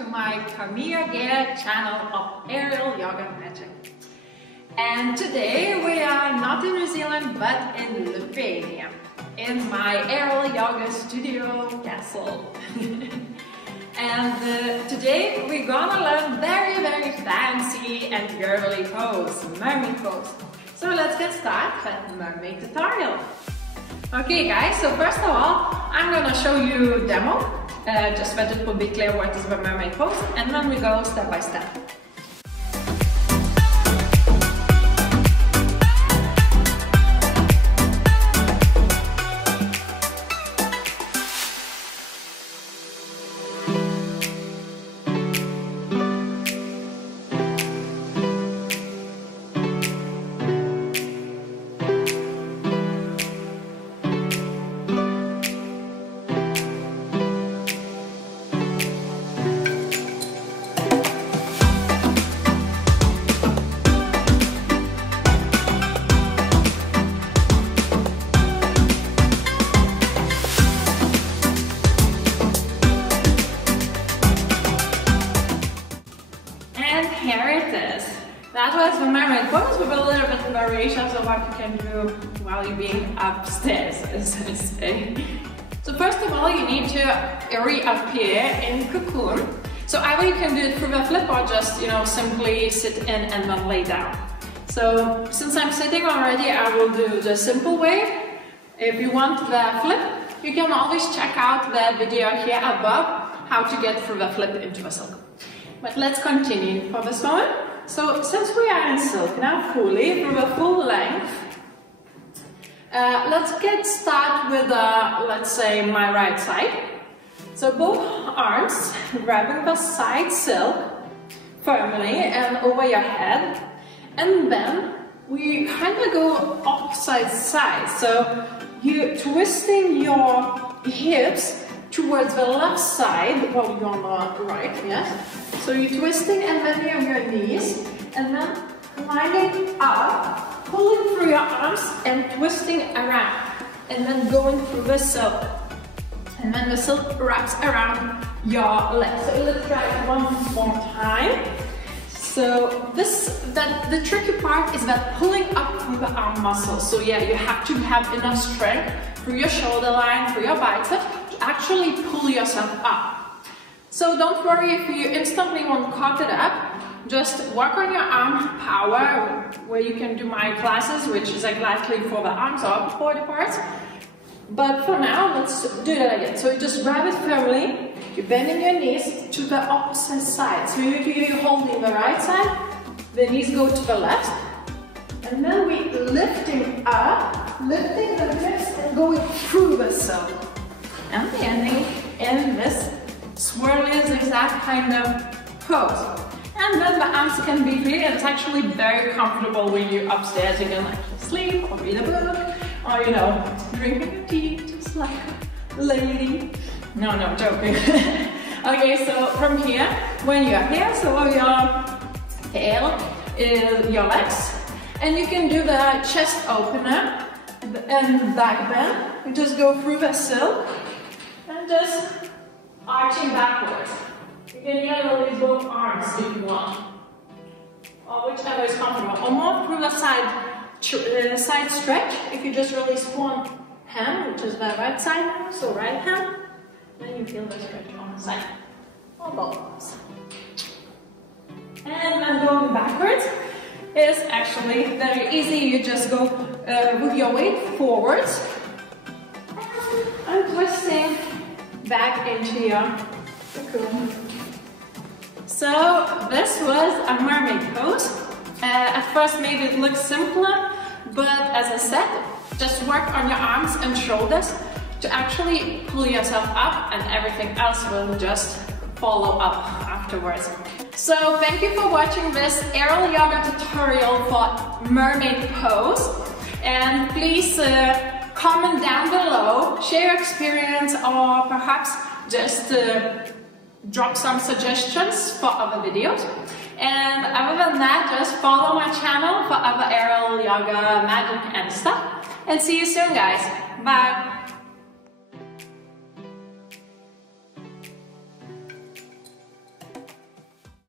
to my CamiyogAIR channel of aerial yoga magic. And today we are not in New Zealand but in Lithuania, in my aerial yoga studio castle. And today we're gonna learn very fancy and girly pose, mermaid pose. So let's get started with mermaid tutorial. Okay guys, so first of all, I'm gonna show you a demo, just that it will be clear what is the mermaid pose, and then we go step by step. Here it is. That was the mermaid pose with a little bit of variations of what you can do while you're being upstairs, as I say. So first of all, you need to reappear in cocoon. So either you can do it through the flip or just, simply sit in and then lay down. So since I'm sitting already, I will do the simple way. If you want the flip, you can always check out the video here above, how to get through the flip into a silk. But let's continue for this moment. So since we are in silk now fully, through the full length, let's get started with, let's say, my right side. So both arms grabbing the side silk firmly and over your head. And then we kind of go opposite sides. So you're twisting your hips towards the left side, well, you're on the right, yes. So you're twisting and bending on your knees, and then climbing up, pulling through your arms and twisting around, and then going through the silk. And then the silk wraps around your legs. So let's try it one more time. So the tricky part is that pulling up through the arm muscles. So yeah, you have to have enough strength through your shoulder line, through your biceps, to actually pull yourself up. So don't worry if you instantly won't cock it up. Just work on your arm power, where you can do my classes, which is exactly for the arms or body parts. But for now, let's do that again. So you just grab it firmly, you're bending your knees to the opposite side. So you're holding the right side, the knees go to the left, and then we lifting up, lifting the hips and going through the silk. And ending in this swirly zigzag kind of pose. And then the arms can be free, and it's actually very comfortable when you're upstairs. You can actually sleep or read a book or drinking your tea just like a lady. No, joking. Okay, so from here, when you're here, so your tail is your legs, and you can do the chest opener and back bend. You just go through the silk and just arching backwards. You can either release both arms if you want, or whichever is comfortable, or more through the side stretch. If you just release one hand, which is the right side, so right hand, then you feel the stretch on the side, or both arms. And then going backwards is actually very easy. You just go with your weight forwards and twisting back into your cocoon. So this was a mermaid pose. At first maybe it looks simpler, but as I said, just work on your arms and shoulders to actually pull yourself up, and everything else will just follow up afterwards. So thank you for watching this aerial yoga tutorial for mermaid pose, and please comment down below, share your experience, or perhaps just drop some suggestions for other videos. And other than that, just follow my channel for other aerial yoga magic and stuff. And see you soon, guys. Bye.